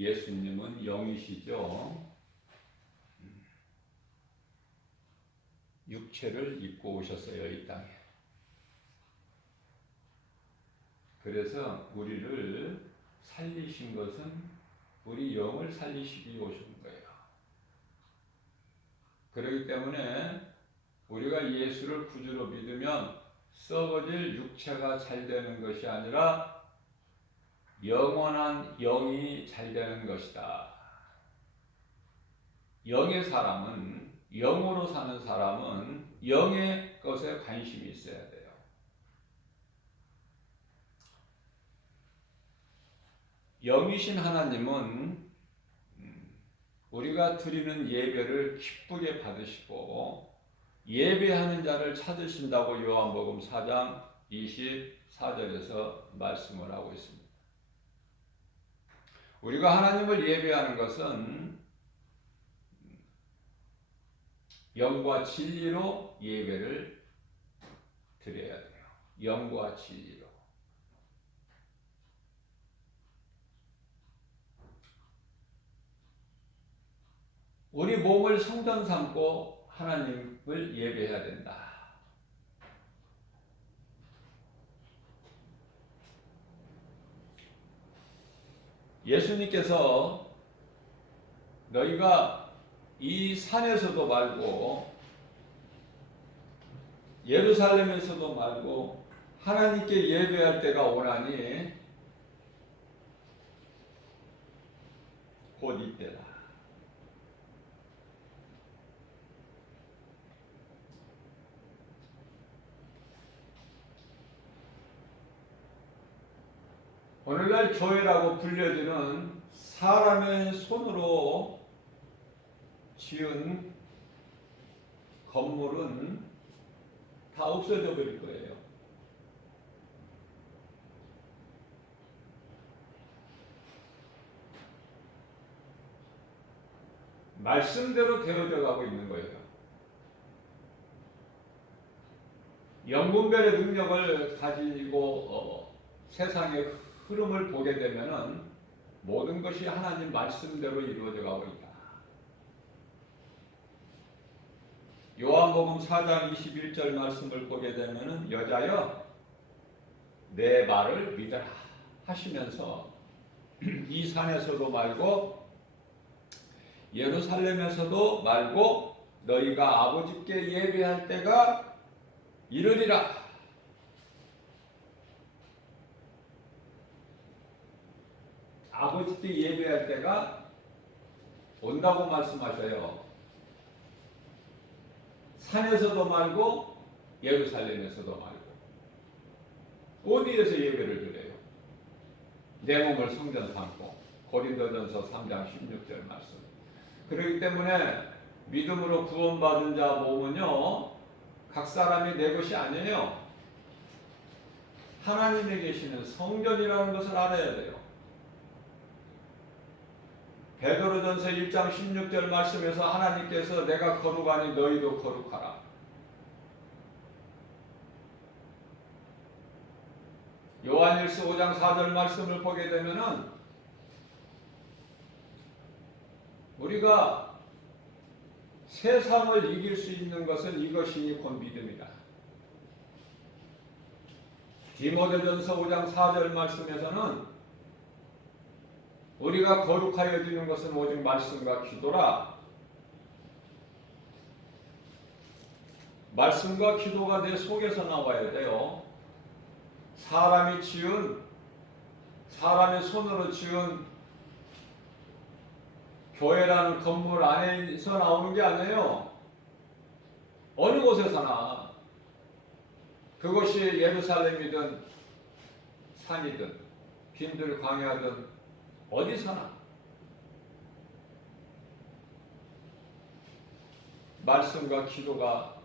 예수님은 영이시죠. 육체를 입고 오셨어요, 이 땅에. 그래서 우리를 살리신 것은 우리 영을 살리시기 오신 거예요. 그렇기 때문에 우리가 예수를 구주로 믿으면 썩어질 육체가 잘 되는 것이 아니라 영원한 영이 잘 되는 것이다. 영의 사람은, 영으로 사는 사람은 영의 것에 관심이 있어야 돼요. 영이신 하나님은 우리가 드리는 예배를 기쁘게 받으시고 예배하는 자를 찾으신다고 요한복음 4장 24절에서 말씀을 하고 있습니다. 우리가 하나님을 예배하는 것은 영과 진리로 예배를 드려야 돼요. 영과 진리로. 우리 몸을 성전 삼고 하나님을 예배해야 된다. 예수님께서 너희가 이 산에서도 말고 예루살렘에서도 말고 하나님께 예배할 때가 오나니 곧 이때다. 오늘날 교회라고 불려지는 사람의 손으로 지은 건물은 다 없어져 버릴 거예요. 말씀대로 되어져 가고 있는 거예요. 영분별의 능력을 가지고 세상의 흐름을 보게 되면은 모든 것이 하나님 말씀대로 이루어져 가고 있다. 요한복음 4장 21절 말씀을 보게 되면은 여자여 내 말을 믿어라 하시면서 이 산에서도 말고 예루살렘에서도 말고 너희가 아버지께 예배할 때가 이르리라. 아버지께 예배할 때가 온다고 말씀하셔요. 산에서도 말고 예루살렘에서도 말고 어디에서 예배를 드려요? 내 몸을 성전 삼고 고린도전서 3장 16절 말씀. 그렇기 때문에 믿음으로 구원받은 자 몸은요 각 사람이 내 것이 아니에요. 하나님에 계시는 성전이라는 것을 알아야 돼요. 베드로전서 1장 16절 말씀에서 하나님께서 내가 거룩하니 너희도 거룩하라. 요한일서 5장 4절 말씀을 보게 되면은 우리가 세상을 이길 수 있는 것은 이것이니 곧 믿음이다. 디모데전서 5장 4절 말씀에서는 우리가 거룩하여지는 것은 오직 말씀과 기도라. 말씀과 기도가 내 속에서 나와야 돼요. 사람이 지은, 사람의 손으로 지은 교회라는 건물 안에서 나오는 게 아니에요. 어느 곳에서나 그것이 예루살렘이든 산이든 빈들 광야든 어디서나 말씀과 기도가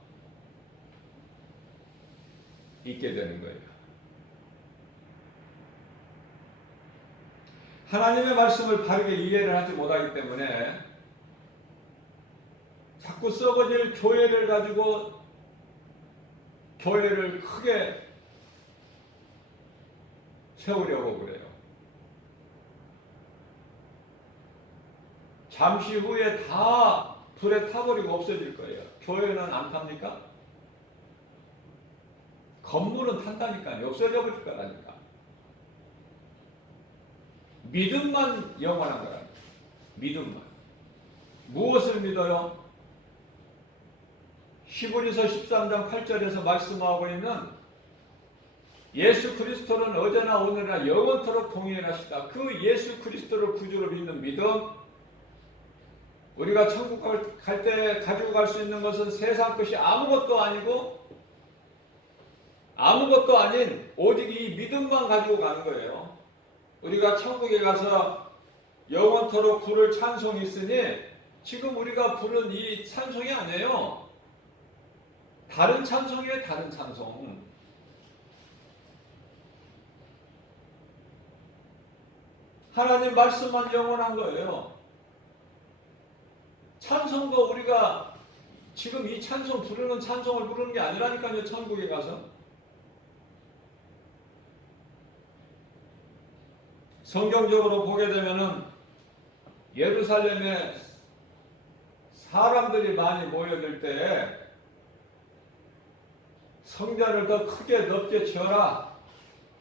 있게 되는 거예요. 하나님의 말씀을 바르게 이해를 하지 못하기 때문에 자꾸 썩어질 교회를 가지고 교회를 크게 세우려고 그래요. 잠시 후에 다 불에 타버리고 없어질 거예요. 교회는 안 탑니까? 건물은 탄다니까요. 없어져 버릴 거라니까. 믿음만 영원한 거라니까. 믿음만. 무엇을 믿어요? 히브리서 13장 8절에서 말씀하고 있는 예수 그리스도는 어제나 오늘이나 영원토록 동일하시다. 그 예수 그리스도를 구주로 믿는 믿음, 우리가 천국 갈 때 가지고 갈 수 있는 것은 세상 것이 아무것도 아니고 아무것도 아닌 오직 이 믿음만 가지고 가는 거예요. 우리가 천국에 가서 영원토록 부를 찬송이 있으니 지금 우리가 부른 이 찬송이 아니에요. 다른 찬송이에요. 다른 찬송. 하나님 말씀만 영원한 거예요. 찬송도 우리가 지금 이 찬송 부르는 찬송을 부르는 게 아니라니까요. 천국에 가서. 성경적으로 보게 되면은 예루살렘에 사람들이 많이 모여들 때 성전을 더 크게 넓게 지어라,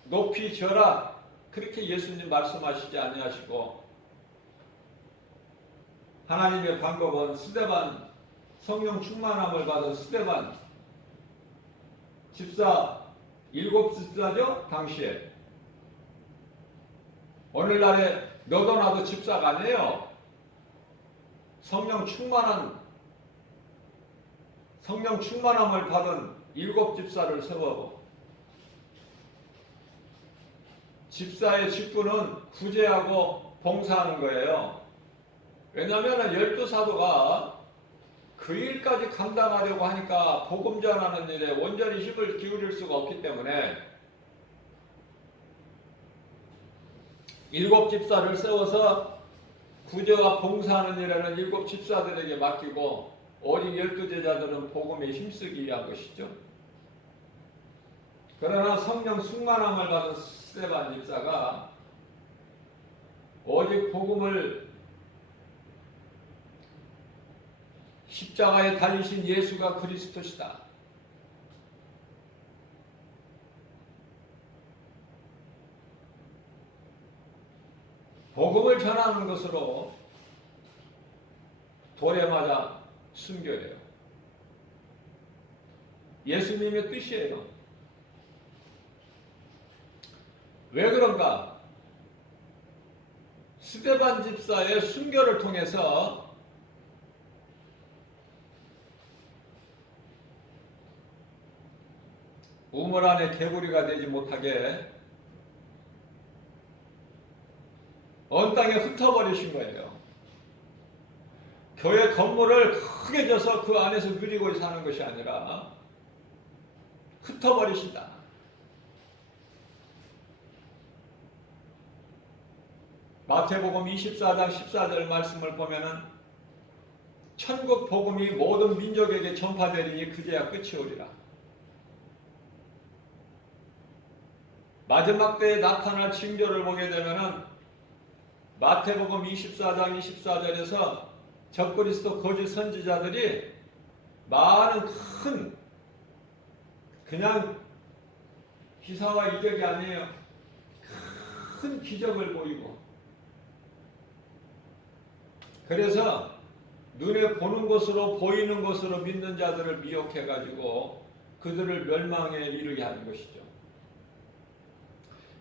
높이 지어라, 그렇게 예수님 말씀하시지 아니하시고, 하나님의 방법은 스데반, 성령 충만함을 받은 스데반 집사, 7집사죠 당시에. 오늘날에 너도 나도 집사가 아니에요. 성령 충만함을 받은 7집사를 세우고, 집사의 직분은 구제하고 봉사하는 거예요. 왜냐하면 12사도가 그 일까지 감당하려고 하니까 복음 전하는 일에 온전히 힘을 기울일 수가 없기 때문에 7집사를 세워서 구제와 봉사하는 일에는 7집사들에게 맡기고 오직 12제자들은 복음에 힘쓰기 위한 것이죠. 그러나 성령 충만함을 받은 스데반 집사가 오직 복음을, 십자가에 달리신 예수가 그리스도시다, 복음을 전하는 것으로 돌에 맞아 순교해요. 예수님의 뜻이에요. 왜 그런가? 스데반 집사의 순교를 통해서 우물 안에 개구리가 되지 못하게 언 땅에 흩어버리신 거예요. 교회 건물을 크게 져서 그 안에서 누리고 사는 것이 아니라 흩어버리신다. 마태복음 24장 14절 말씀을 보면은 천국 복음이 모든 민족에게 전파되리니 그제야 끝이 오리라. 마지막 때에 나타날 징조를 보게 되면은 마태복음 24장 24절에서 적그리스도 거짓 선지자들이 많은 큰, 그냥 기사와 이적이 아니에요. 큰 기적을 보이고, 그래서 눈에 보는 것으로 보이는 것으로 믿는 자들을 미혹해가지고 그들을 멸망에 이르게 하는 것이죠.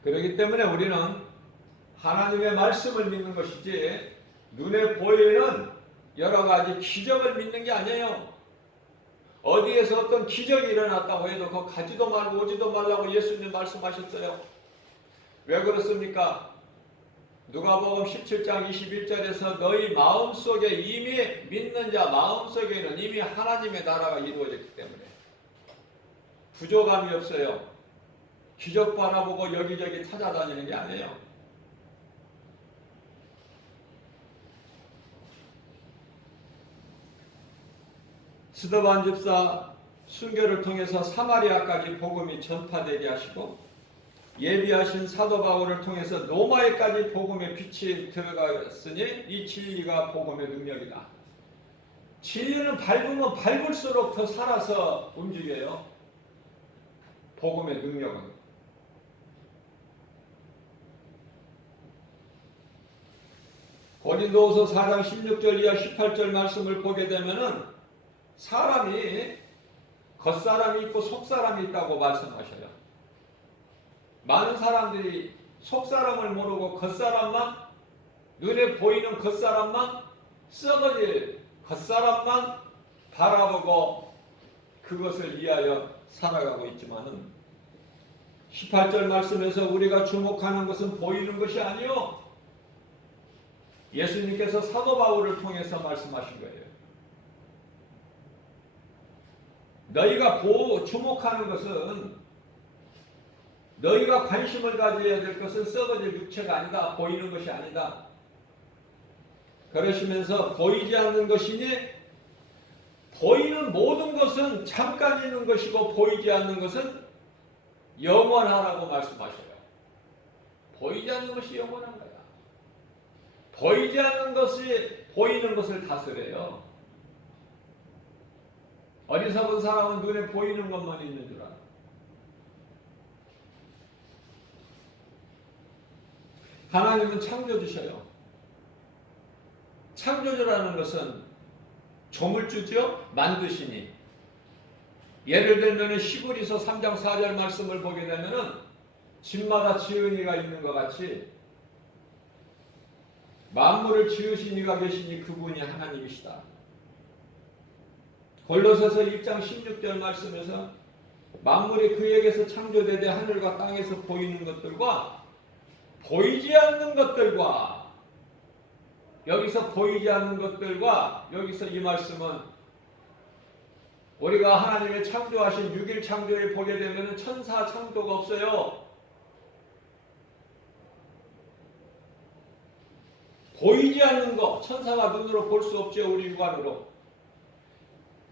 그렇기 때문에 우리는 하나님의 말씀을 믿는 것이지 눈에 보이는 여러 가지 기적을 믿는 게 아니에요. 어디에서 어떤 기적이 일어났다고 해도 그거 가지도 말고 오지도 말라고 예수님 말씀하셨어요. 왜 그렇습니까? 누가복음 17장 21절에서 너희 마음속에 이미 믿는 자 마음속에는 이미 하나님의 나라가 이루어졌기 때문에 부족함이 없어요. 기적 바라보고 여기저기 찾아다니는 게 아니에요. 스데반 집사 순교를 통해서 사마리아까지 복음이 전파되게 하시고 예비하신 사도 바울을 통해서 로마에까지 복음의 빛이 들어갔으니 이 진리가 복음의 능력이다. 진리는 밟으면 밟을수록 더 살아서 움직여요. 복음의 능력은. 고린도후서 4장 16절 이하 18절 말씀을 보게 되면은 사람이 겉사람이 있고 속사람이 있다고 말씀하셔요. 많은 사람들이 속사람을 모르고 겉사람만, 눈에 보이는 겉사람만, 썩어질 겉사람만 바라보고 그것을 위하여 살아가고 있지만은 18절 말씀에서 우리가 주목하는 것은 보이는 것이 아니요, 예수님께서 사도 바울을 통해서 말씀하신 거예요. 너희가 주목하는 것은, 너희가 관심을 가져야 될 것은 썩어질 육체가 아니다, 보이는 것이 아니다. 그러시면서 보이지 않는 것이니 보이는 모든 것은 잠깐 있는 것이고 보이지 않는 것은 영원하라고 말씀하셔요. 보이지 않는 것이 영원한 거야. 보이지 않는 것이 보이는 것을 다스려요. 어리석은 사람은 눈에 보이는 것만 있는 줄 알아. 하나님은 창조주셔요. 창조주라는 것은 조물주죠? 만드시니. 예를 들면 시브리서 3장 4절 말씀을 보게 되면 집마다 지은이가 있는 것 같이 만물을 지으신 이가 계시니 그분이 하나님이시다. 골로새서 1장 16절 말씀에서 만물이 그에게서 창조되되 하늘과 땅에서 보이는 것들과 보이지 않는 것들과, 여기서 보이지 않는 것들과, 여기서 이 말씀은 우리가 하나님의 창조하신 6일 창조를 보게 되면 천사 창조가 없어요. 보이지 않는 것, 천사가 눈으로 볼 수 없죠, 우리 육안으로.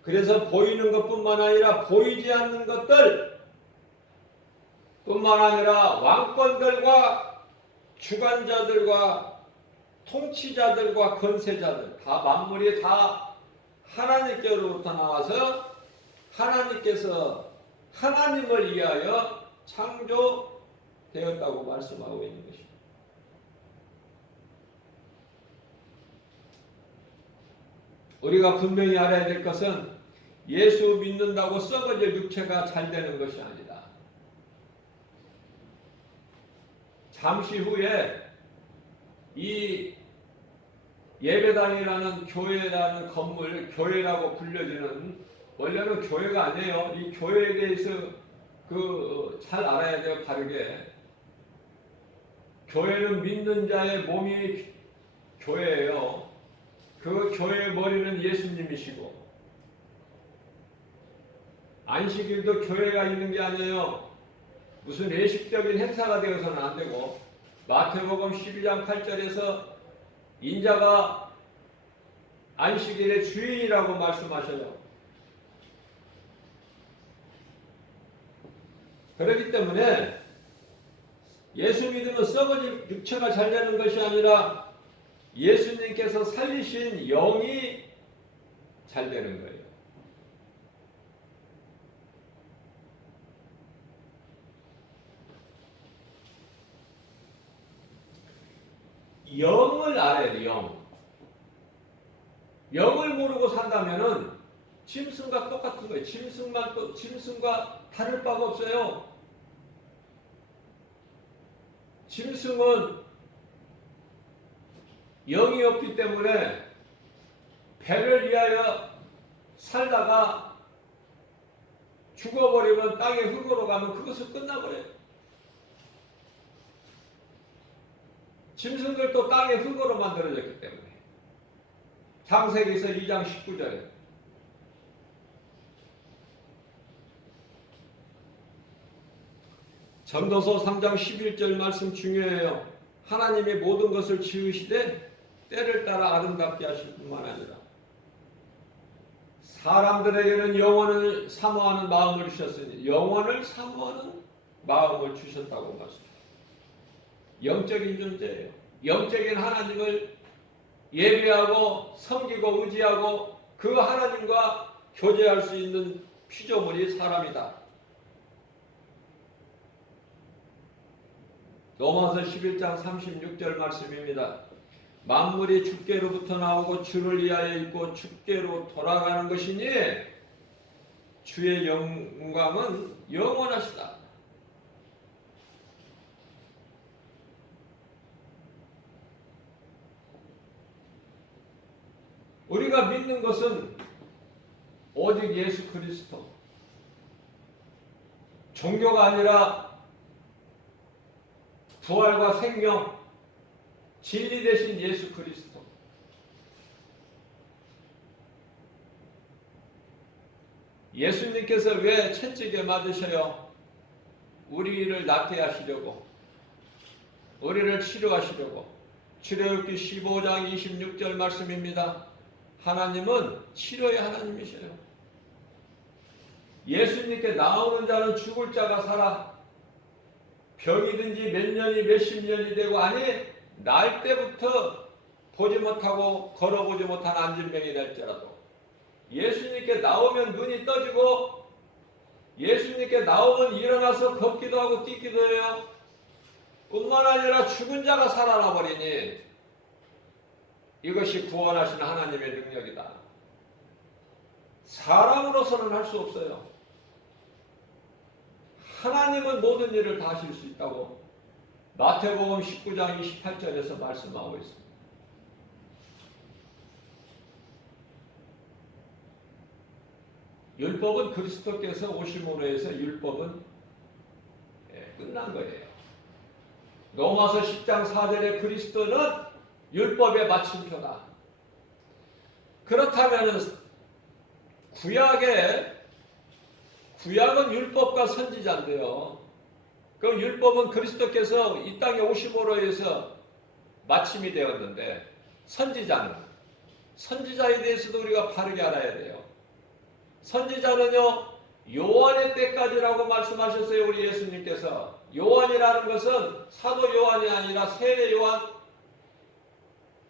그래서 보이는 것뿐만 아니라 보이지 않는 것들 뿐만 아니라 왕권들과 주관자들과 통치자들과 권세자들, 다 만물이 다 하나님께로부터 나와서 하나님께서 하나님을 위하여 창조되었다고 말씀하고 있는 것입니다. 우리가 분명히 알아야 될 것은 예수 믿는다고 썩어질 육체가 잘 되는 것이 아니다. 잠시 후에 이 예배당이라는 교회라는 건물, 교회라고 불려지는, 원래는 교회가 아니에요. 이 교회에 대해서 잘 알아야 돼요, 바르게. 교회는 믿는 자의 몸이 교회예요. 그 교회의 머리는 예수님이시고, 안식일도 교회가 있는 게 아니에요. 무슨 예식적인 행사가 되어서는 안 되고, 마태복음 12장 8절에서 인자가 안식일의 주인이라고 말씀하셔요. 그렇기 때문에 예수 믿으면 썩어질 육체가 잘 되는 것이 아니라 예수님께서 살리신 영이 잘 되는 거예요. 영을 알아야 돼요. 영을 모르고 산다면은 짐승과 똑같은 거예요. 짐승과 다를 바가 없어요. 짐승은 영이 없기 때문에 배를 위하여 살다가 죽어버리면 땅에 흙으로 가면 그것은 끝나버려요. 짐승들도 땅에 흙으로 만들어졌기 때문에. 창세기서 2장 19절에 전도서 3장 11절 말씀 중요해요. 하나님이 모든 것을 지으시되 때를 따라 아름답게 하실 뿐만 아니라 사람들에게는 영원을 사모하는 마음을 주셨으니, 영원을 사모하는 마음을 주셨다고 말씀합니다. 영적인 존재예요. 영적인 하나님을 예배하고 섬기고 의지하고 그 하나님과 교제할 수 있는 피조물이 사람이다. 로마서 11장 36절 말씀입니다. 만물이 주께로부터 나오고 주를 위하여 있고 주께로 돌아가는 것이니 주의 영광은 영원하시다. 우리가 믿는 것은 오직 예수 그리스도. 종교가 아니라 부활과 생명, 진리 되신 예수 그리스도. 예수님께서 왜 채찍에 맞으셔요? 우리를 낫게 하시려고, 우리를 치료하시려고. 출애굽기 15장 26절 말씀입니다. 하나님은 치료의 하나님이셔요. 예수님께 나오는 자는 죽을 자가 살아. 병이든지 몇 년이 몇십 년이 되고 아니 날 때부터 보지 못하고 걸어보지 못한 안진병이 될지라도 예수님께 나오면 눈이 떠지고 예수님께 나오면 일어나서 걷기도 하고 뛰기도 해요. 뿐만 아니라 죽은 자가 살아나 버리니 이것이 구원하시는 하나님의 능력이다. 사람으로서는 할 수 없어요. 하나님은 모든 일을 다 하실 수 있다고 마태복음 19장 28절에서 말씀하고 있습니다. 율법은 그리스도께서 오심으로 해서 율법은 끝난 거예요. 로마서 10장 4절에 그리스도는 율법의 마침표다. 그렇다면 구약은 율법과 선지자인데요. 그럼 율법은 그리스도께서 이 땅에 오심으로 해서 마침이 되었는데 선지자에 대해서도 우리가 바르게 알아야 돼요. 선지자는요 요한의 때까지라고 말씀하셨어요. 우리 예수님께서. 요한이라는 것은 사도 요한이 아니라 세례 요한.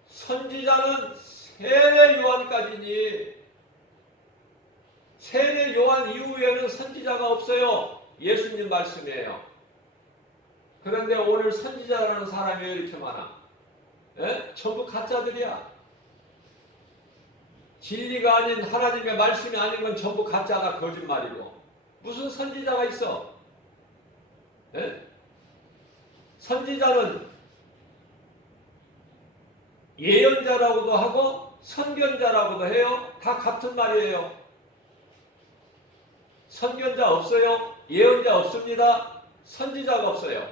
선지자는 세례 요한까지니 세례 요한 이후에는 선지자가 없어요. 예수님 말씀이에요. 그런데 오늘 선지자라는 사람이 왜 이렇게 많아? 전부 가짜들이야. 진리가 아닌 하나님의 말씀이 아닌 건 전부 가짜다. 거짓말이고. 무슨 선지자가 있어? 선지자는 예언자라고도 하고 선견자라고도 해요. 다 같은 말이에요. 선견자 없어요. 예언자 없습니다. 선지자가 없어요.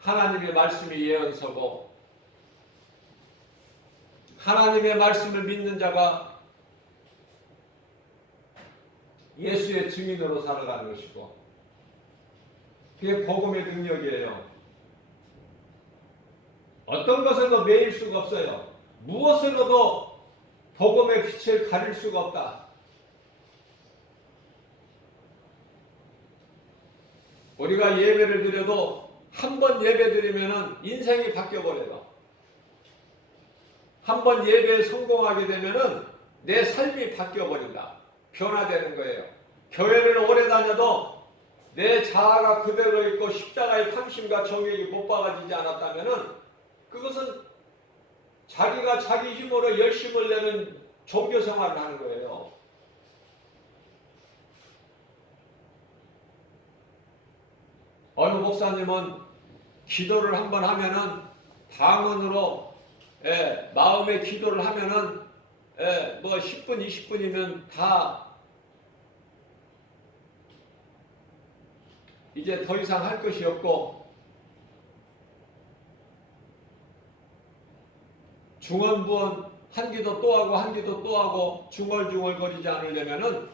하나님의 말씀이 예언서고 하나님의 말씀을 믿는 자가 예수의 증인으로 살아가는 것이고 그게 복음의 능력이에요. 어떤 것으로도 매일 수가 없어요. 무엇으로도 복음의 빛을 가릴 수가 없다. 우리가 예배를 드려도 한 번 예배 드리면 인생이 바뀌어버려요. 한 번 예배에 성공하게 되면 내 삶이 바뀌어버린다. 변화되는 거예요. 교회를 오래 다녀도 내 자아가 그대로 있고 십자가의 탐심과 정욕이 못 박아지지 않았다면 그것은 자기가 자기 힘으로 열심을 내는 종교 생활을 하는 거예요. 어느 목사님은 기도를 한번 하면은 방언으로 마음의 기도를 하면은 뭐 10분 20분이면 다 이제 더 이상 할 것이 없고 중언부언 한 기도 또 하고 한 기도 또 하고 중얼중얼 거리지 않으려면은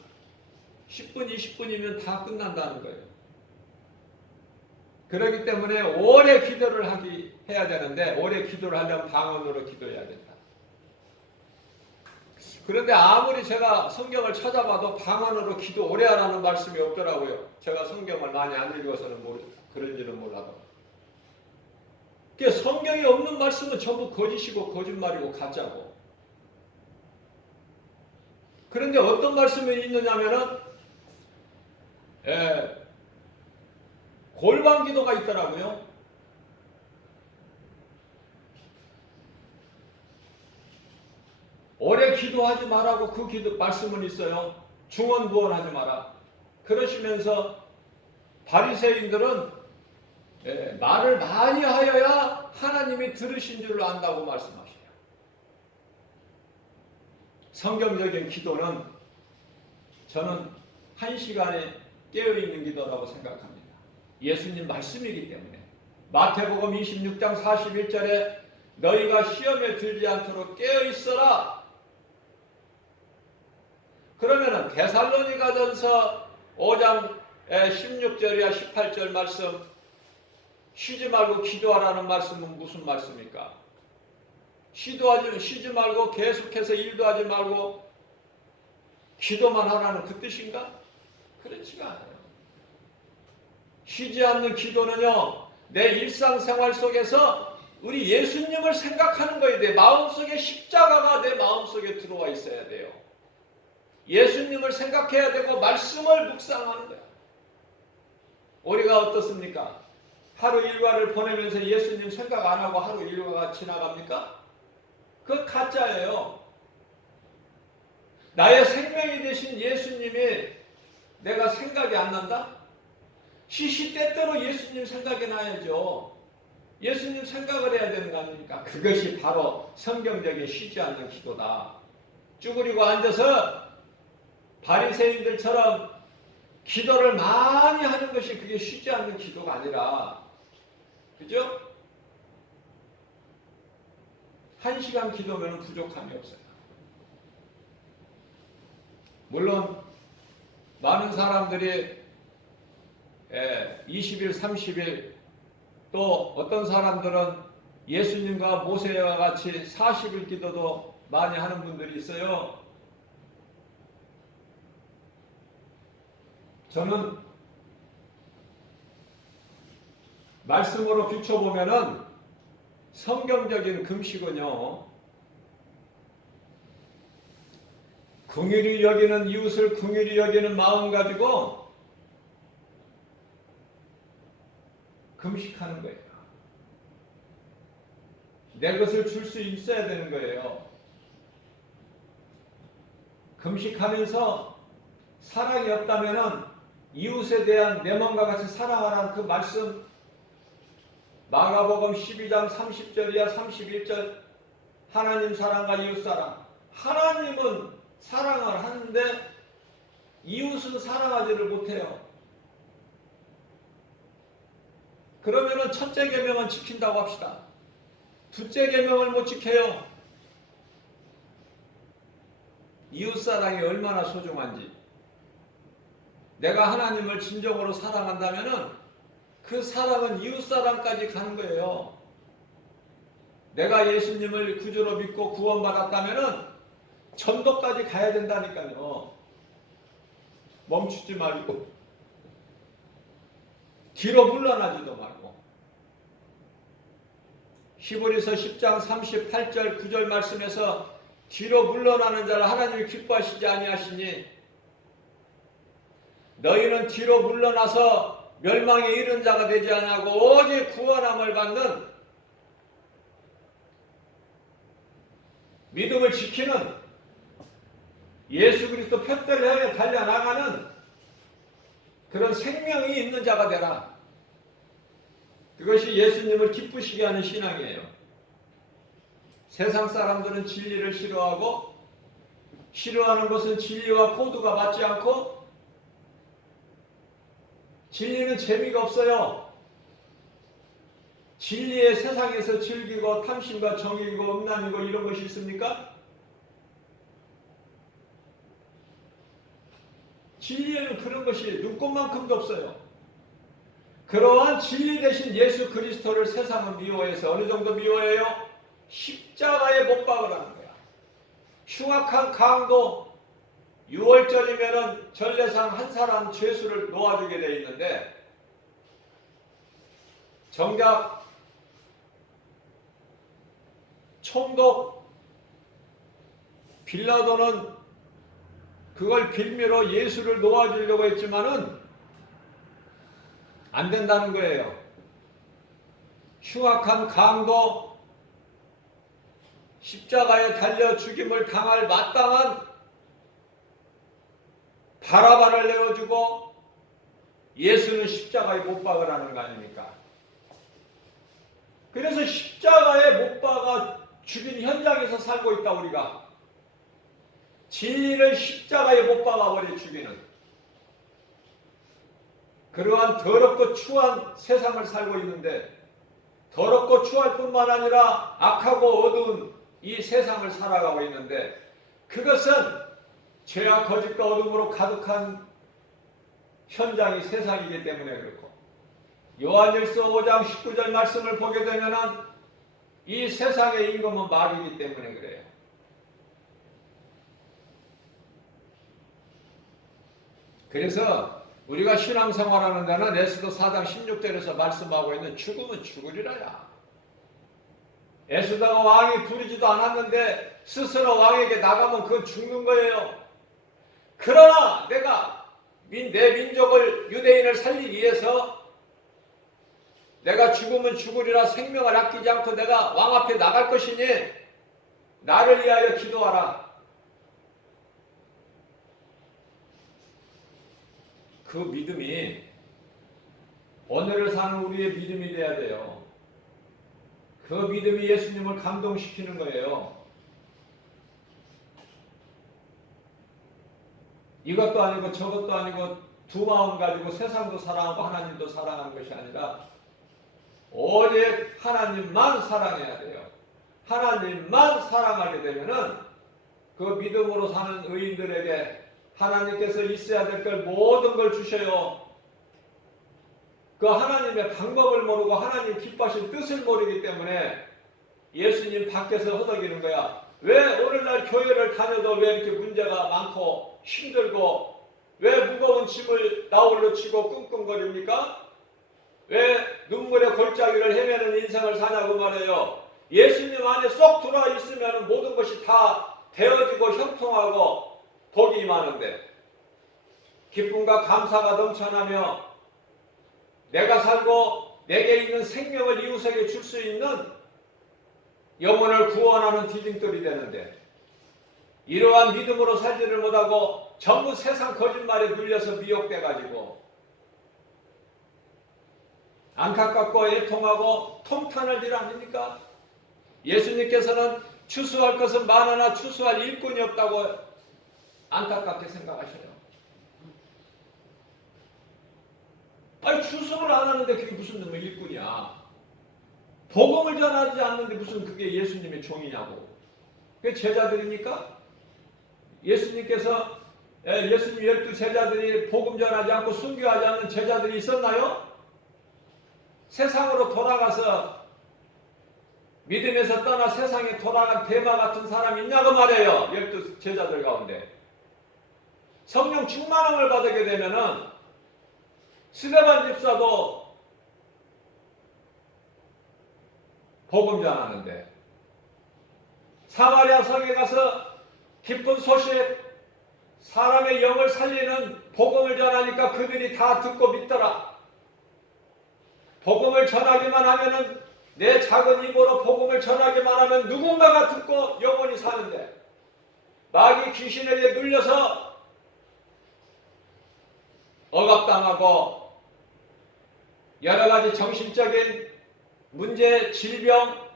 10분 20분이면 다 끝난다는 거예요. 그렇기 때문에 오래 기도를 해야 되는데 오래 기도를 하려면 방언으로 기도해야 된다. 그런데 아무리 제가 성경을 찾아봐도 방언으로 기도 오래 하라는 말씀이 없더라고요. 제가 성경을 많이 안 읽어서는 그런지는 몰라도. 그러니까 성경에 없는 말씀은 전부 거짓이고 거짓말이고 가짜고. 그런데 어떤 말씀이 있느냐면은 골방 기도가 있더라고요. 오래 기도하지 말라고 그 기도 말씀은 있어요. 중언부언하지 마라. 그러시면서 바리새인들은 말을 많이 하여야 하나님이 들으신 줄로 안다고 말씀하셔요. 성경적인 기도는 저는 1시간에 깨어있는 기도라고 생각합니다. 예수님 말씀이기 때문에. 마태복음 26장 41절에 너희가 시험에 들지 않도록 깨어있어라. 그러면은 데살로니가전서 5장 16절이야 18절 말씀, 쉬지 말고 기도하라는 말씀은 무슨 말씀입니까? 쉬지 말고 계속해서 일도 하지 말고 기도만 하라는 그 뜻인가? 그렇지가 않아요. 쉬지 않는 기도는요, 내 일상생활 속에서 우리 예수님을 생각하는 거에 대해 마음속에 십자가가 내 마음속에 들어와 있어야 돼요. 예수님을 생각해야 되고 말씀을 묵상하는 거야. 우리가 어떻습니까? 하루 일과를 보내면서 예수님 생각 안 하고 하루 일과가 지나갑니까? 그건 가짜예요. 나의 생명이 되신 예수님이 내가 생각이 안 난다? 시시때때로 예수님 생각이 나야죠. 예수님 생각을 해야 되는 거 아닙니까? 그것이 바로 성경적인 쉬지 않는 기도다. 쭈그리고 앉아서 바리새인들처럼 기도를 많이 하는 것이 그게 쉬지 않는 기도가 아니라, 그죠? 1시간 기도면 부족함이 없어요. 물론 많은 사람들이 20일, 30일, 또 어떤 사람들은 예수님과 모세와 같이 40일 기도도 많이 하는 분들이 있어요. 저는 말씀으로 비춰보면은 성경적인 금식은요, 긍휼히 여기는 이웃을 긍휼히 여기는 마음 가지고 금식하는 거예요. 내 것을 줄 수 있어야 되는 거예요. 금식하면서 사랑이 없다면은 이웃에 대한 내 몸과 같이 사랑하라는 그 말씀, 마가복음 12장 30절이야 31절, 하나님 사랑과 이웃 사랑. 하나님은 사랑을 하는데 이웃은 사랑하지를 못해요. 그러면은 첫째 계명은 지킨다고 합시다. 둘째 계명을 못 지켜요. 이웃 사랑이 얼마나 소중한지. 내가 하나님을 진정으로 사랑한다면은 그 사랑은 이웃 사랑까지 가는 거예요. 내가 예수님을 구주로 믿고 구원받았다면은 전도까지 가야 된다니까요. 멈추지 말고 뒤로 물러나지도 말고. 히브리서 10장 38절 9절 말씀에서 뒤로 물러나는 자를 하나님이 기뻐하시지 아니하시니 너희는 뒤로 물러나서 멸망에 이른 자가 되지 아니하고 오직 구원함을 받는 믿음을 지키는 예수 그리스도 편대를 향해 달려나가는 그런 생명이 있는 자가 되라. 그것이 예수님을 기쁘시게 하는 신앙이에요. 세상 사람들은 진리를 싫어하고 싫어하는 것은 진리와 코드가 맞지 않고 진리는 재미가 없어요. 진리의 세상에서 즐기고 탐심과 정의이고 음란이고 이런 것이 있습니까? 진리에는 그런 것이 눈꽃만큼도 없어요. 그러한 진리 대신 예수 그리스도를 세상은 미워해서 어느 정도 미워해요? 십자가에 못 박으라는 거야. 흉악한 강도 6월절이면은 전례상 한 사람 죄수를 놓아주게 되어 있는데 정작 총독 빌라도는 그걸 빌미로 예수를 놓아주려고 했지만은 안 된다는 거예요. 흉악한 강도 십자가에 달려 죽임을 당할 마땅한 바라바를 내어주고 예수는 십자가에 못 박으라는 거 아닙니까? 그래서 십자가에 못 박아 죽인 현장에서 살고 있다 우리가. 진리를 십자가에 못 박아버려 죽이는 그러한 더럽고 추한 세상을 살고 있는데 더럽고 추할 뿐만 아니라 악하고 어두운 이 세상을 살아가고 있는데 그것은 죄와 거짓과 어둠으로 가득한 현장이 세상이기 때문에 그렇고 요한일서 5장 19절 말씀을 보게 되면은 이 세상의 임금은 마귀이기 때문에 그래요. 그래서 우리가 신앙생활하는 데는 에스더 4장 16절에서 말씀하고 있는 죽음은 죽으리라야. 에스더가 왕이 부르지도 않았는데 스스로 왕에게 나가면 그건 죽는 거예요. 그러나 내가 내 민족을 유대인을 살리기 위해서 내가 죽으면 죽으리라 생명을 아끼지 않고 내가 왕 앞에 나갈 것이니 나를 위하여 기도하라. 그 믿음이 오늘을 사는 우리의 믿음이 돼야 돼요. 그 믿음이 예수님을 감동시키는 거예요. 이것도 아니고 저것도 아니고 두 마음 가지고 세상도 사랑하고 하나님도 사랑하는 것이 아니라 오직 하나님만 사랑해야 돼요. 하나님만 사랑하게 되면은 그 믿음으로 사는 의인들에게 하나님께서 있어야 될 걸 모든 걸 주셔요. 그 하나님의 방법을 모르고 하나님 기뻐하신 뜻을 모르기 때문에 예수님 밖에서 허덕이는 거야. 왜 오늘날 교회를 다녀도 왜 이렇게 문제가 많고 힘들고 왜 무거운 짐을 나홀로 치고 끙끙거립니까? 왜 눈물의 골짜기를 헤매는 인생을 사냐고 말해요. 예수님 안에 쏙 들어와 있으면 모든 것이 다 되어지고 형통하고 복이 임하는데 기쁨과 감사가 넘쳐나며 내가 살고 내게 있는 생명을 이웃에게 줄 수 있는 영혼을 구원하는 디딤돌이 되는데 이러한 믿음으로 살지를 못하고 전부 세상 거짓말에 눌려서 미혹돼가지고 안타깝고 애통하고 통탄할 일 아닙니까? 예수님께서는 추수할 것은 많으나 추수할 일꾼이 없다고 안타깝게 생각하셔요. 아니 추수를 안 하는데 그게 무슨 놈의 일꾼이야. 복음을 전하지 않는데 무슨 그게 예수님의 종이냐고. 그게 제자들입니까? 예수님께서 예수님 12제자들이 복음 전하지 않고 순교하지 않는 제자들이 있었나요? 세상으로 돌아가서 믿음에서 떠나 세상에 돌아간 대마 같은 사람이 있냐고 말해요. 12제자들 가운데. 성령 충만함을 받게 되면은 스데반 집사도 복음 전하는데 사마리아 성에 가서 기쁜 소식 사람의 영을 살리는 복음을 전하니까 그들이 다 듣고 믿더라. 복음을 전하기만 하면은 내 작은 입으로 복음을 전하기만 하면 누군가가 듣고 영원히 사는데 마귀 귀신에게 눌려서 억압당하고 여러 가지 정신적인 문제, 질병,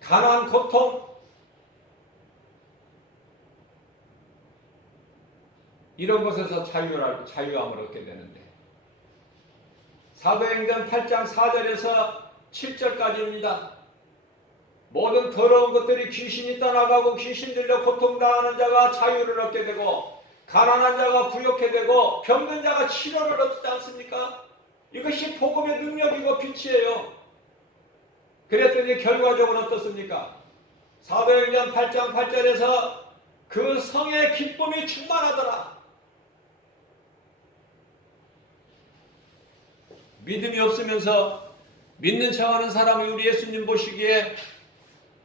가난, 고통 이런 것에서 자유함을 얻게 되는데 사도행전 8장 4절에서 7절까지입니다. 모든 더러운 것들이 귀신이 떠나가고 귀신 들려 고통당하는 자가 자유를 얻게 되고 가난한 자가 부욕해 되고 병든 자가 치료를 얻지 않습니까? 이것이 복음의 능력이고 빛이에요. 그랬더니 결과적으로 어떻습니까? 사도행전 8장 8절에서 그 성의 기쁨이 충만하더라. 믿음이 없으면서 믿는 척하는 사람이 우리 예수님 보시기에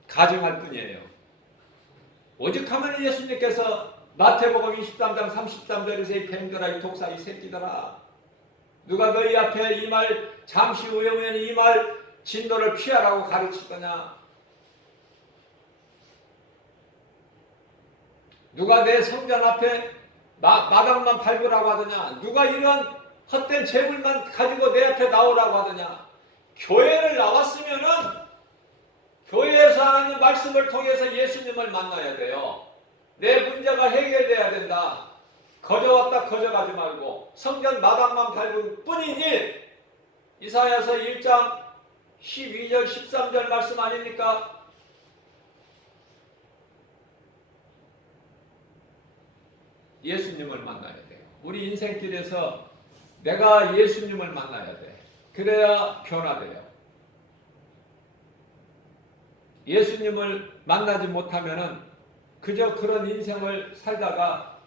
가증할 뿐이에요. 오직 하면 예수님께서 마태복음 23장 33절에서 이 뱀들아 이 독사 이 새끼들아 누가 너희 앞에 이 말 잠시 후에 오면 이 말 진노를 피하라고 가르치더냐. 누가 내 성전 앞에 마당만 밟으라고 하더냐. 누가 이런 헛된 재물만 가지고 내 앞에 나오라고 하더냐. 교회를 나왔으면은 교회에서 하는 말씀을 통해서 예수님을 만나야 돼요. 내 문제가 해결돼야 된다. 거저왔다 거저가지 말고 성전 마당만 밟을 뿐이니 이사야서 1장 12절 13절 말씀 아닙니까? 예수님을 만나야 돼요. 우리 인생길에서 내가 예수님을 만나야 돼. 그래야 변화돼요. 예수님을 만나지 못하면은 그저 그런 인생을 살다가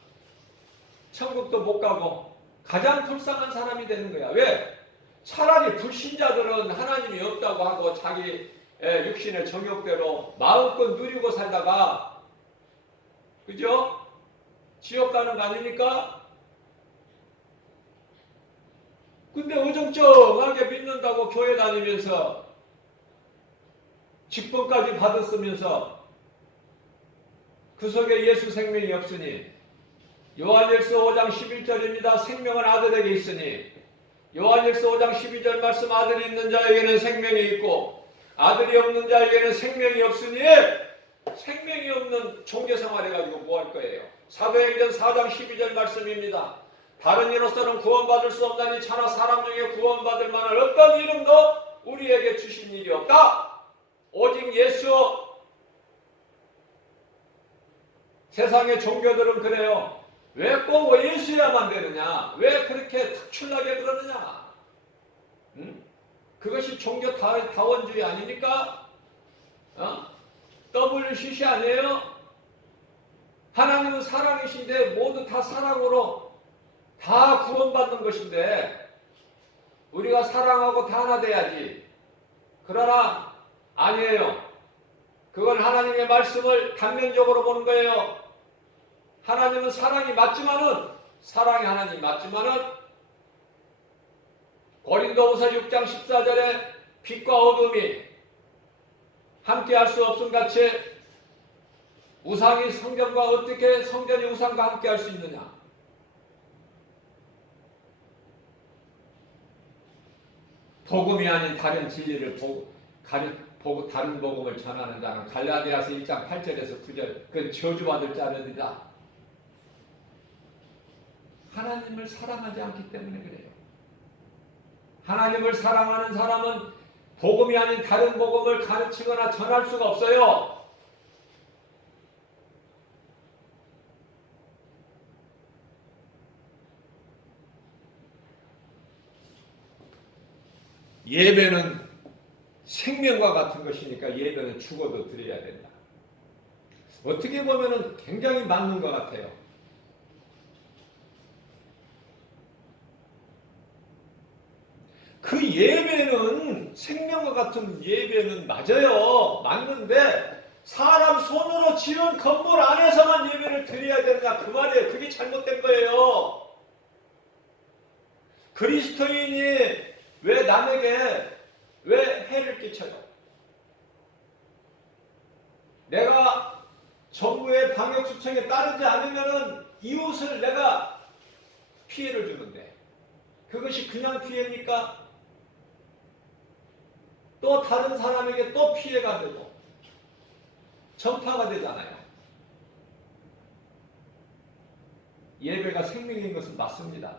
천국도 못 가고 가장 불쌍한 사람이 되는 거야. 왜? 차라리 불신자들은 하나님이 없다고 하고 자기 육신의 정욕대로 마음껏 누리고 살다가 그죠? 지옥 가는 거 아닙니까? 근데 어정쩡하게 믿는다고 교회 다니면서 직분까지 받았으면서 그 속에 예수 생명이 없으니 요한일서 5장 11절입니다. 생명은 아들에게 있으니 요한일서 5장 12절 말씀 아들이 있는 자에게는 생명이 있고 아들이 없는 자에게는 생명이 없으니 생명이 없는 종교생활 해가지고 뭐 할 거예요? 사도행전 4장 12절 말씀입니다. 다른 이로서는 구원받을 수 없나니 차나 사람 중에 구원받을 만한 어떤 이름도 우리에게 주신 일이 없다. 오직 예수. 세상의 종교들은 그래요. 왜 꼭 예수야만 되느냐? 왜 그렇게 특출나게 그러느냐? 그것이 종교 다원주의 아닙니까? WCC 아니에요? 하나님은 사랑이신데 모두 다 사랑으로 다 구원받는 것인데 우리가 사랑하고 다 하나 돼야지. 그러나 아니에요. 그건 하나님의 말씀을 단면적으로 보는 거예요. 하나님은 사랑이 맞지만은 사랑이 하나님 맞지만은 고린도후서 6장 14절에 빛과 어둠이 함께 할 수 없음 같이 우상이 성전과 어떻게 성전이 우상과 함께 할 수 있느냐? 복음이 아닌 다른 진리를 다른 복음을 전하는 자는 갈라디아서 1장 8절에서 9절 그건 저주받을 자들이다. 하나님을 사랑하지 않기 때문에 그래요. 하나님을 사랑하는 사람은 복음이 아닌 다른 복음을 가르치거나 전할 수가 없어요. 예배는 생명과 같은 것이니까 예배는 죽어도 드려야 된다. 어떻게 보면 굉장히 맞는 것 같아요. 그 예배는 생명과 같은 예배는 맞아요. 맞는데 사람 손으로 지은 건물 안에서만 예배를 드려야 되느냐 그 말이에요. 그게 잘못된 거예요. 그리스도인이 왜 남에게 왜 해를 끼쳐요? 내가 정부의 방역수칙에 따르지 않으면 이웃을 내가 피해를 주는데 그것이 그냥 피해입니까? 또 다른 사람에게 또 피해가 되고 전파가 되잖아요. 예배가 생명인 것은 맞습니다.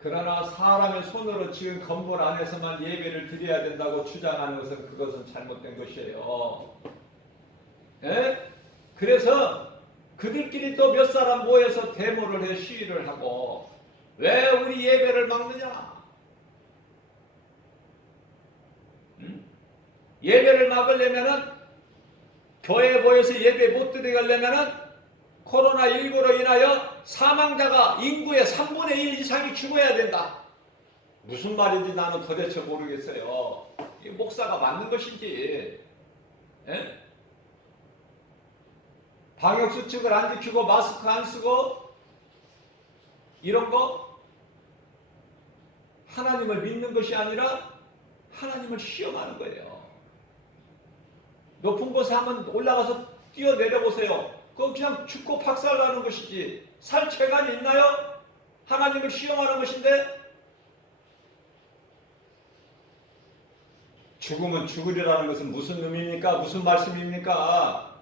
그러나 사람의 손으로 지은 건물 안에서만 예배를 드려야 된다고 주장하는 것은 그것은 잘못된 것이에요. 에? 그래서 그들끼리 또 몇 사람 모여서 데모를 해 시위를 하고 왜 우리 예배를 막느냐? 예배를 막으려면은 교회 모여서 예배 못 드리게 하려면은 코로나19로 인하여 사망자가 인구의 3분의 1 이상이 죽어야 된다. 무슨 말인지 나는 도대체 모르겠어요. 이 목사가 맞는 것인지. 예? 방역수칙을 안 지키고 마스크 안 쓰고 이런 거 하나님을 믿는 것이 아니라 하나님을 시험하는 거예요. 높은 곳에 한번 올라가서 뛰어내려 보세요. 그건 그냥 죽고 박살나는 것이지 살 체간이 있나요? 하나님을 시험하는 것인데 죽으면 죽으리라는 것은 무슨 의미입니까? 무슨 말씀입니까?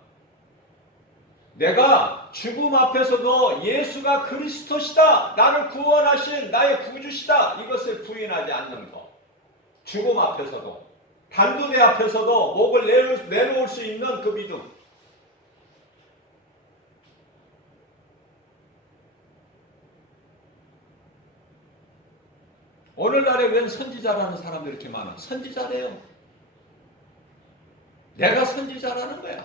내가 죽음 앞에서도 예수가 그리스도시다. 나를 구원하신 나의 구주시다. 이것을 부인하지 않는 것. 죽음 앞에서도 단두대 앞에서도 목을 내놓을 수 있는 그 믿음. 오늘날에 웬 선지자라는 사람들이 이렇게 많아? 선지자래요. 내가 선지자라는 거야.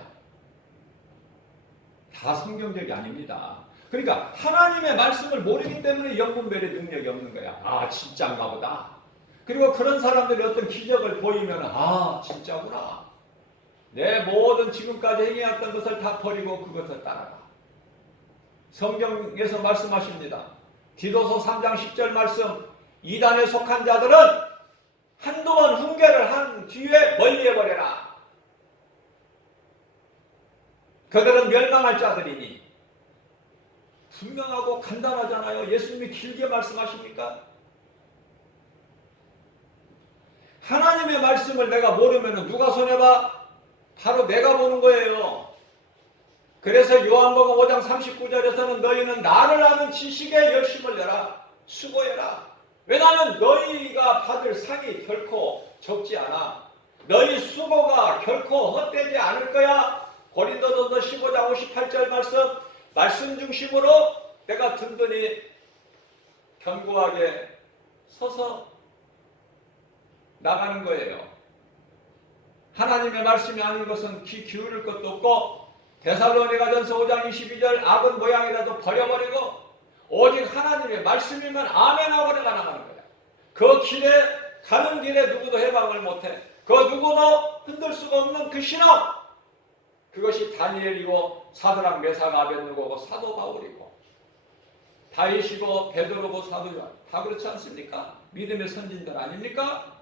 다 성경적이 아닙니다. 그러니까 하나님의 말씀을 모르기 때문에 영분별의 능력이 없는 거야. 아 진짜인가 보다. 그리고 그런 사람들이 어떤 기적을 보이면 아 진짜구나. 내 모든 지금까지 행해왔던 것을 다 버리고 그것을 따라가. 성경에서 말씀하십니다. 디도서 3장 10절 말씀 이단에 속한 자들은 한두 번 훈계를 한 뒤에 멀리해버려라. 그들은 멸망할 자들이니. 분명하고 간단하잖아요. 예수님이 길게 말씀하십니까? 하나님의 말씀을 내가 모르면 누가 손해봐? 바로 내가 보는 거예요. 그래서 요한복음 5장 39절에서는 너희는 나를 아는 지식에 열심을 내라. 수고해라. 왜냐하면 너희가 받을 상이 결코 적지 않아. 너희 수고가 결코 헛되지 않을 거야. 고린도전서 15장 58절 말씀 중심으로 내가 든든히 견고하게 서서 나가는 거예요. 하나님의 말씀이 아닌 것은 귀 기울일 것도 없고 데살로니가전서 5장 22절 악은 모양이라도 버려버리고 오직 하나님의 말씀이면 아멘 하고 내가 나가는 거야. 그 길에 가는 길에 누구도 해방을 못해. 그 누구도 흔들 수가 없는 그 신앙. 그것이 다니엘이고 사드락 메삭 아벳느고고 사도 바울이고 다윗이고 베드로고 사도 요한 다 그렇지 않습니까? 믿음의 선진들 아닙니까?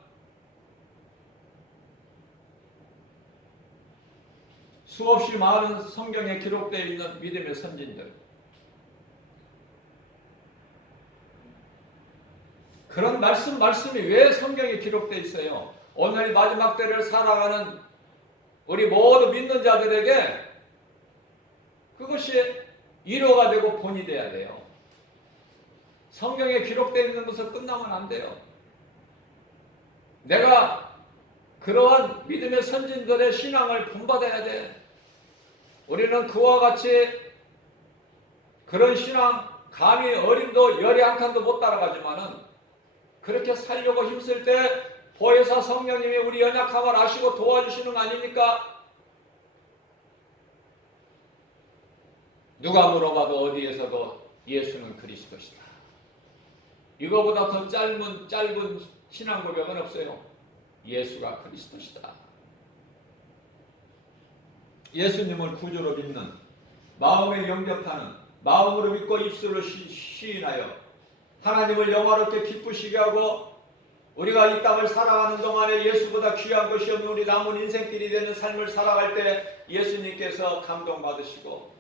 수없이 많은 성경에 기록되어 있는 믿음의 선진들. 그런 말씀이 왜 성경에 기록되어 있어요? 오늘 마지막 때를 살아가는 우리 모두 믿는 자들에게 그것이 위로가 되고 본이 돼야 돼요. 성경에 기록되어 있는 것을 끝나면 안 돼요. 내가 그러한 믿음의 선진들의 신앙을 본받아야 돼. 우리는 그와 같이 그런 신앙, 감히 어림도 열이 한 칸도 못 따라가지만은 그렇게 살려고 힘쓸 때 보혜사 성령님이 우리 연약함을 아시고 도와주시는 거 아닙니까? 누가 물어봐도 어디에서도 예수는 그리스도시다. 이거보다 더 짧은 신앙 고백은 없어요. 예수가 그리스도시다. 예수님을 구주로 믿는, 마음에 영접하는, 마음으로 믿고 입술로 시인하여 하나님을 영화롭게 기쁘시게 하고 우리가 이 땅을 살아가는 동안에 예수보다 귀한 것이 없는 우리 남은 인생길이 되는 삶을 살아갈 때 예수님께서 감동받으시고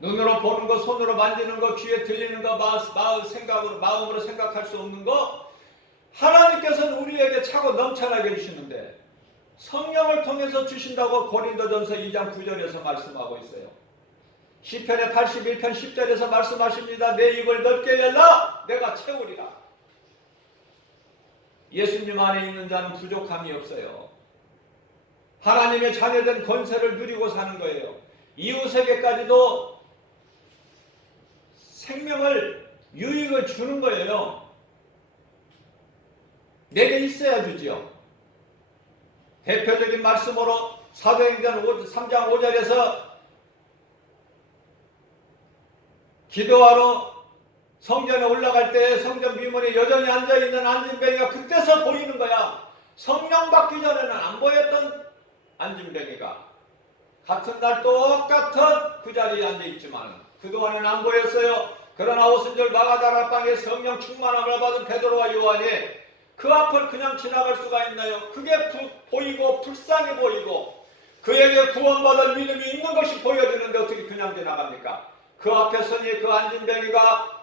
눈으로 보는 것, 손으로 만지는 것, 귀에 들리는 것, 마음으로 생각할 수 없는 것 하나님께서는 우리에게 차고 넘쳐나게 주시는데 성령을 통해서 주신다고 고린도전서 2장 9절에서 말씀하고 있어요. 시편의 81편 10절에서 말씀하십니다. 내 입을 넓게 열라 내가 채우리라. 예수님 안에 있는 자는 부족함이 없어요. 하나님의 자녀된 권세를 누리고 사는 거예요. 이웃에게까지도 생명을, 유익을 주는 거예요. 내게 있어야 주지요. 대표적인 말씀으로 사도행전 3장 5절에서 기도하러 성전에 올라갈 때 성전 미문에 여전히 앉아있는 안진뱅이가 그때서 보이는 거야. 성령 받기 전에는 안 보였던 안진뱅이가 같은 날 똑같은 그 자리에 앉아있지만 그동안은 안 보였어요. 그러나 오순절 마가다라 방에 성령 충만함을 받은 베드로와 요한이 그 앞을 그냥 지나갈 수가 있나요? 그게 보이고 불쌍해 보이고 그에게 구원받을 믿음이 있는 것이 보여지는데 어떻게 그냥 지나갑니까? 그 앞에 서니 그 안진뱅이가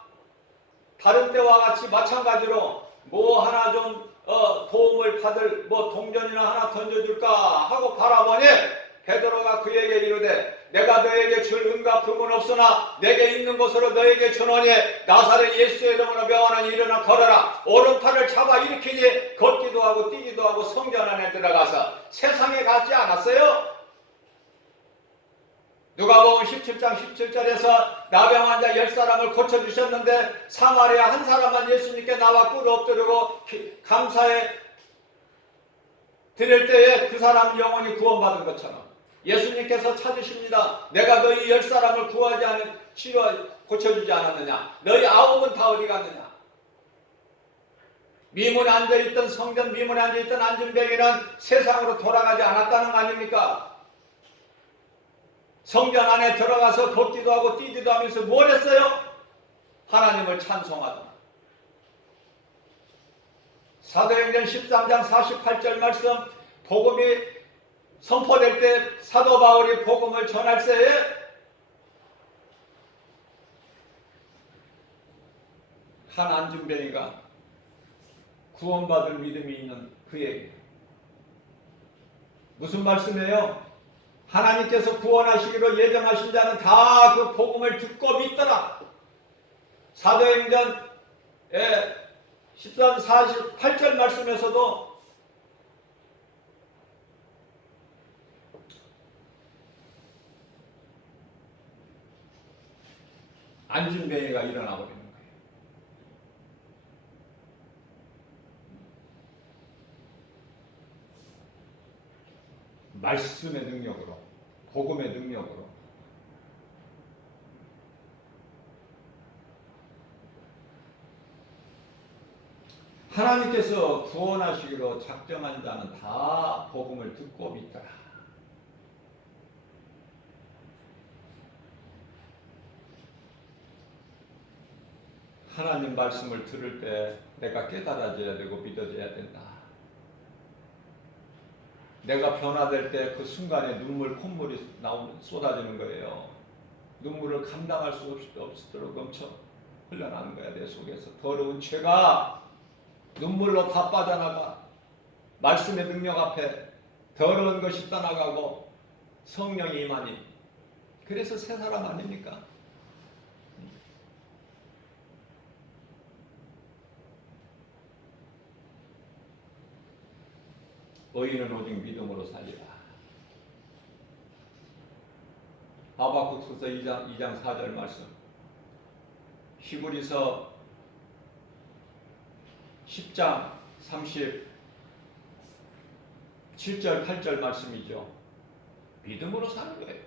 다른 때와 같이 마찬가지로 뭐 하나 좀 도움을 받을 뭐 동전이나 하나 던져줄까 하고 바라보니 베드로가 그에게 이르되 내가 너에게 줄 은과 금은 없으나 내게 있는 것으로 너에게 주노니 나사렛 예수의 이름으로 명하노니 일어나 걸어라. 오른팔을 잡아 일으키니 걷기도 하고 뛰기도 하고 성전 안에 들어가서 세상에 가지 않았어요? 누가복음 17장 17절에서 나병 환자 10사람을 고쳐주셨는데 사마리아 한 사람만 예수님께 나와 꿇어 엎드리고 감사해 드릴 때에 그 사람 영혼이 구원받은 것처럼 예수님께서 찾으십니다. 내가 너희 10사람을 구하지 않은 고쳐주지 않았느냐? 너희 9은 다 어디 갔느냐? 미문에 앉아있던 성전 미문에 앉아있던 안진뱅이는 세상으로 돌아가지 않았다는 거 아닙니까? 성전 안에 들어가서 걷기도 하고 뛰기도 하면서 뭘 했어요? 하나님을 찬송하다. 사도행전 13장 48절 말씀 복음이 선포될 때 사도 바울이 복음을 전할 때에 한 안진뱅이가 구원받을 믿음이 있는 그에게 무슨 말씀이에요? 하나님께서 구원하시기로 예정하신 자는 다 그 복음을 듣고 믿더라. 사도행전 13, 48절 말씀에서도 안진뱅이가 일어나 버리는 거예요. 말씀의 능력으로, 복음의 능력으로. 하나님께서 구원하시기로 작정한 자는 다 복음을 듣고 믿더라. 하나님 말씀을 들을 때 내가 깨달아져야 되고 믿어져야 된다. 내가 변화될 때 그 순간에 콧물이 쏟아지는 거예요. 눈물을 감당할 수 없도록 넘쳐 흘러나는 거야. 내 속에서 더러운 죄가 눈물로 다 빠져나가. 말씀의 능력 앞에 더러운 것이 떠나가고 성령이 임하니. 그래서 새 사람 아닙니까? 의인은 오직 믿음으로 살리라. 하박국서서 2장 4절 말씀, 히브리서 10장 37절 8절 말씀이죠. 믿음으로 사는 거예요.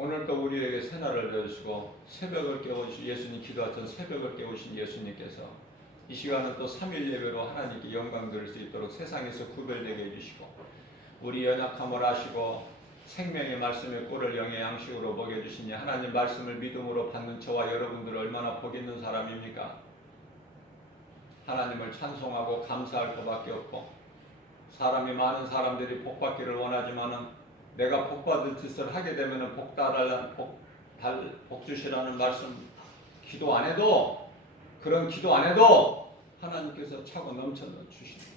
오늘도 우리에게 새날을 내주시고 새벽을 깨우신 예수님 기도하던 새벽을 깨우신 예수님께서 이 시간은 또 3일 예배로 하나님께 영광 드릴 수 있도록 세상에서 구별되게 해주시고 우리 연약함을 아시고 생명의 말씀의 꿀을 영의 양식으로 먹여주시니 하나님 말씀을 믿음으로 받는 저와 여러분들 얼마나 복 있는 사람입니까? 하나님을 찬송하고 감사할 것밖에 없고 사람이 많은 사람들이 복받기를 원하지만은 내가 복받을 짓을 하게 되면 복 주시라는 말씀 기도 안 해도 그런 기도 안 해도 하나님께서 차고 넘쳐 주십니다.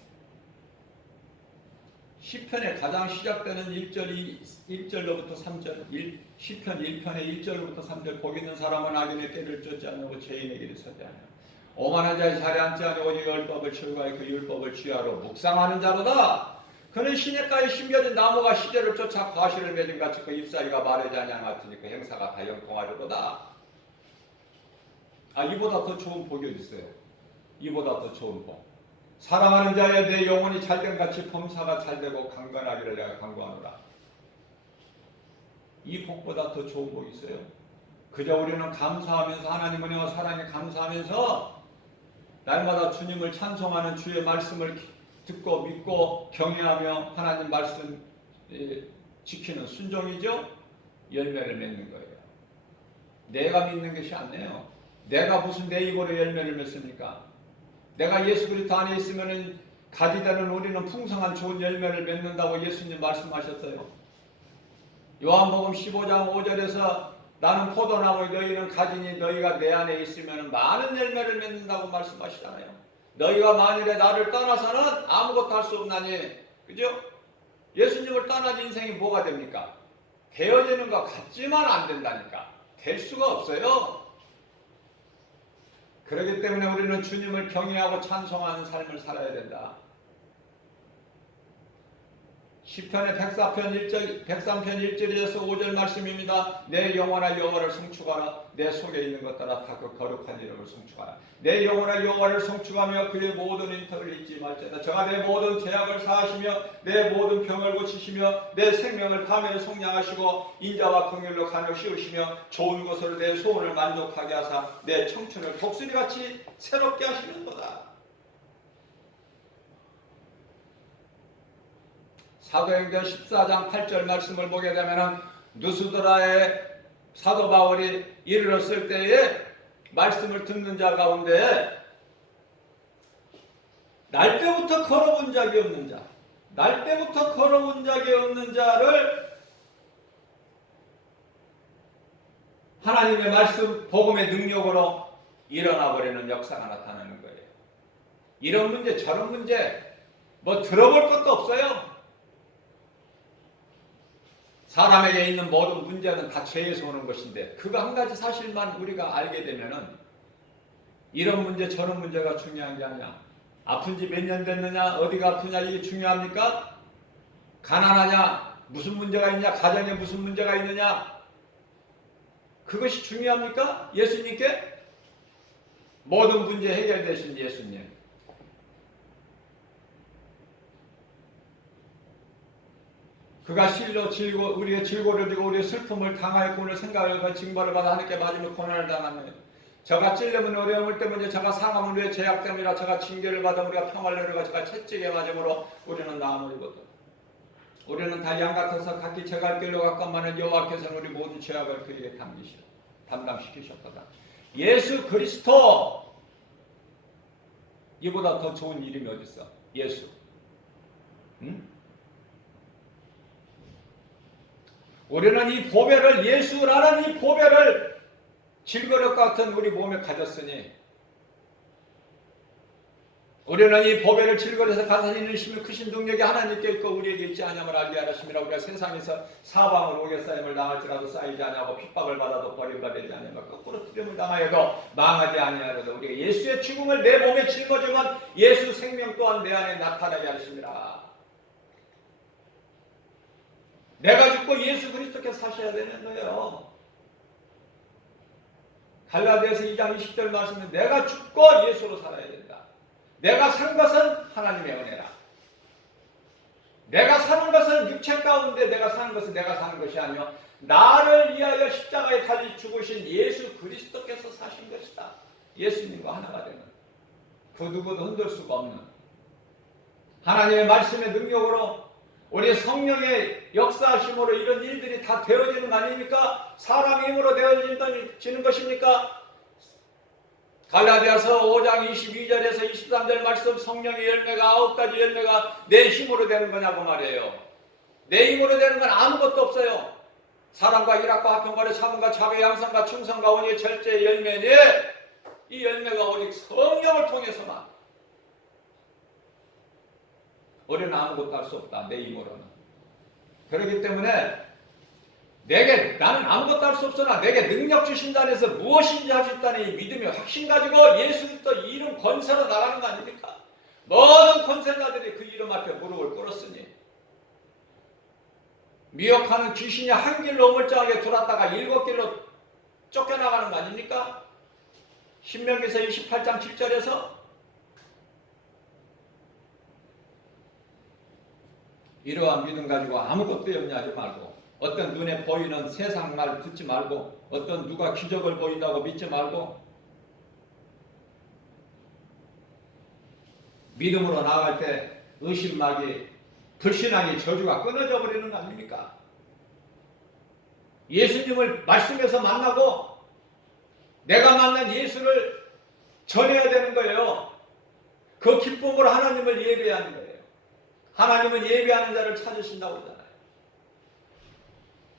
시편에 가장 시작되는 1절로부터 3절 시편 1편의 1절로부터 3절 복 있는 사람은 악인의 때를 쫓지 않고 죄인의 길을 서지 않아요. 오만한 자의 자리에 앉지 않고 오직 율법을 철거하여 그 율법을 주야로 묵상하는 자로다. 그는 시냇가에 심겨진 나무가 시절을 쫓아 과실을 맺은 같이 그 잎사귀가 마르지 아니하는 같으니 그 행사가 다 영통하려도다. 이보다 더 좋은 복이 어디 있어요? 이보다 더 좋은 복. 사랑하는 자여 내 영혼이 잘된 같이 범사가 잘되고 강건하기를 내가 간구하노라. 이 복보다 더 좋은 복이 있어요? 그저 우리는 감사하면서 하나님 은혜와 사랑에 감사하면서 날마다 주님을 찬송하는 주의 말씀을 듣고 믿고 경외하며 하나님 말씀 지키는 순종이죠. 열매를 맺는 거예요. 내가 믿는 것이 아니에요. 내가 무슨 내 입으로 열매를 맺습니까? 내가 예수 그리스도 안에 있으면 가지되는 우리는 풍성한 좋은 열매를 맺는다고 예수님 말씀하셨어요. 요한복음 15장 5절에서 나는 포도나무 너희는 가지니 너희가 내 안에 있으면 많은 열매를 맺는다고 말씀하시잖아요. 너희가 만일에 나를 떠나서는 아무것도 할 수 없나니, 그죠? 예수님을 떠난 인생이 뭐가 됩니까? 되어지는 것 같지만 안 된다니까. 될 수가 없어요. 그렇기 때문에 우리는 주님을 경외하고 찬송하는 삶을 살아야 된다. 시편의 103편 1절에서 5절 말씀입니다. 내 영혼아 여호와를 송축하라. 내 속에 있는 것 따라 다 그 거룩한 이름을 송축하라. 내 영혼아 여호와를 송축하며 그의 모든 인터를 잊지 말지어다. 저가 내 모든 죄악을 사하시며 내 모든 병을 고치시며 내 생명을 밤에 속량하시고 인자와 긍휼로 간을 씌우시며 좋은 것으로 내 소원을 만족하게 하사 내 청춘을 독수리같이 새롭게 하시는도다. 사도행전 14장 8절 말씀을 보게 되면 누스드라의 사도 바울이 이르렀을 때에 말씀을 듣는 자 가운데 날 때부터 걸어본 적이 없는 자, 날 때부터 걸어본 적이 없는 자를 하나님의 말씀, 복음의 능력으로 일어나 버리는 역사가 나타나는 거예요. 이런 문제, 저런 문제 뭐 들어볼 것도 없어요. 사람에게 있는 모든 문제는 다 죄에서 오는 것인데 그거 한 가지 사실만 우리가 알게 되면은 이런 문제 저런 문제가 중요한 게 아니야. 아픈 지 몇 년 됐느냐, 어디가 아프냐 이게 중요합니까? 가난하냐, 무슨 문제가 있냐, 가정에 무슨 문제가 있느냐, 그것이 중요합니까? 예수님께 모든 문제 해결되신 예수님. 그가 실로 우리의 질고를 지고 우리의 슬픔을 당하였고 오늘 생각하여 징벌을 받아 하나님께 맞으며 고난을 당하며 저가 찔림은 어려움을 때문에 저가 상함은 우리의 죄악 때문이라 저가 징계를 받아 우리가 평화를 누리고 저가 채찍에 맞음으로 우리는 나무이거든. 우리는 다 양 같아서 각기 제갈 길로 가까마는 여호와께서는 우리 모든 죄악을 그에게 담당시키셨거든. 예수 그리스도 이보다 더 좋은 이름이 어디 있어? 예수. 응? 우리는 이 보배를, 예수라는 이 보배를 질그릇 같은 우리 몸에 가졌으니 우리는 이 보배를 질그릇에 가지는 힘이 크신 능력이 하나님께 있고 우리에게 있지 않음을 알게 하심이라. 우리가 세상에서 사방으로 오게싸임을 당할지라도 쌓이지 아니하고 핍박을 받아도 버림받지 아니하며 거꾸로 트림을 당하여도 망하지 아니하여도 우리가 예수의 죽음을 내 몸에 짊어지면 예수 생명 또한 내 안에 나타나게 하심이라. 내가 죽고 예수 그리스도께 사셔야 되는 거예요. 갈라디아서 2장 20절 말씀은 내가 죽고 예수로 살아야 된다. 내가 산 것은 하나님의 은혜라. 내가 사는 것은 육체 가운데 내가 사는 것은 내가 사는 것이 아니요 나를 위하여 십자가에 달리 죽으신 예수 그리스도께서 사신 것이다. 예수님과 하나가 되는 그 누구도 흔들 수가 없는 하나님의 말씀의 능력으로 우리 성령의 역사하심으로 이런 일들이 다 되어지는 거 아닙니까? 사람의 힘으로 되어지는 것입니까? 갈라디아서 5장 22절에서 23절 말씀 성령의 열매가 9가지 열매가 내 힘으로 되는 거냐고 말이에요. 내 힘으로 되는 건 아무것도 없어요. 사랑과 일학과 학평과 참음과 자비 양성과 충성과 온유의 절제의 열매니 이 열매가 오직 성령을 통해서만. 우리는 아무것도 할 수 없다. 내 힘으로는. 그렇기 때문에 나는 아무것도 할 수 없으나 내게 능력 주신다 해서 무엇인지 할 수 있다는 이 믿음의 확신 가지고 예수 그리스도 이름 권세로 나가는 거 아닙니까? 모든 권세자들이 그 이름 앞에 무릎을 꿇었으니 미혹하는 귀신이 한 길로 어물쩡하게 들어왔다가 7길로 쫓겨나가는 거 아닙니까? 신명기서 28장 7절에서 이러한 믿음 가지고 아무것도 염려하지 말고, 어떤 눈에 보이는 세상 말 듣지 말고, 어떤 누가 기적을 보인다고 믿지 말고, 믿음으로 나아갈 때 의심막이, 불신앙이 저주가 끊어져 버리는 거 아닙니까? 예수님을 말씀에서 만나고 내가 만난 예수를 전해야 되는 거예요. 그 기쁨으로 하나님을 예배하는 거예요. 하나님은 예배하는 자를 찾으신다고 하잖아요.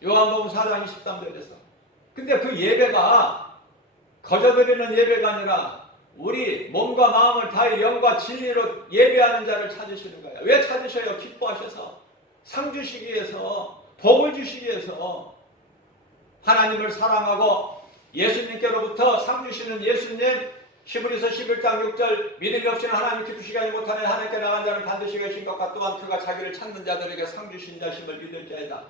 요한복음 4장 23절에서. 근데 그 예배가 거저드리는 예배가 아니라 우리 몸과 마음을 다해 영과 진리로 예배하는 자를 찾으시는 거예요. 왜 찾으셔요? 기뻐하셔서, 상 주시기 위해서, 복을 주시기 위해서. 하나님을 사랑하고 예수님께로부터 상 주시는 예수님, 히브리서 11장 6절, 믿음이 없이는 하나님 기쁘시게 하지 못하네. 하나님께 나간 자는 반드시 계신 것과 또한 그가 자기를 찾는 자들에게 상 주신 자심을 믿을자이다.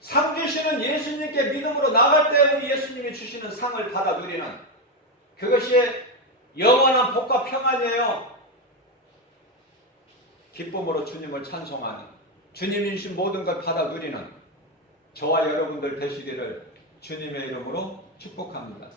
상 주시는 예수님께 믿음으로 나갈 때 우리 예수님이 주시는 상을 받아 누리는, 그것이 영원한 복과 평안이에요. 기쁨으로 주님을 찬송하는, 주님이 주신 모든 걸 받아 누리는 저와 여러분들 되시기를 주님의 이름으로 축복합니다.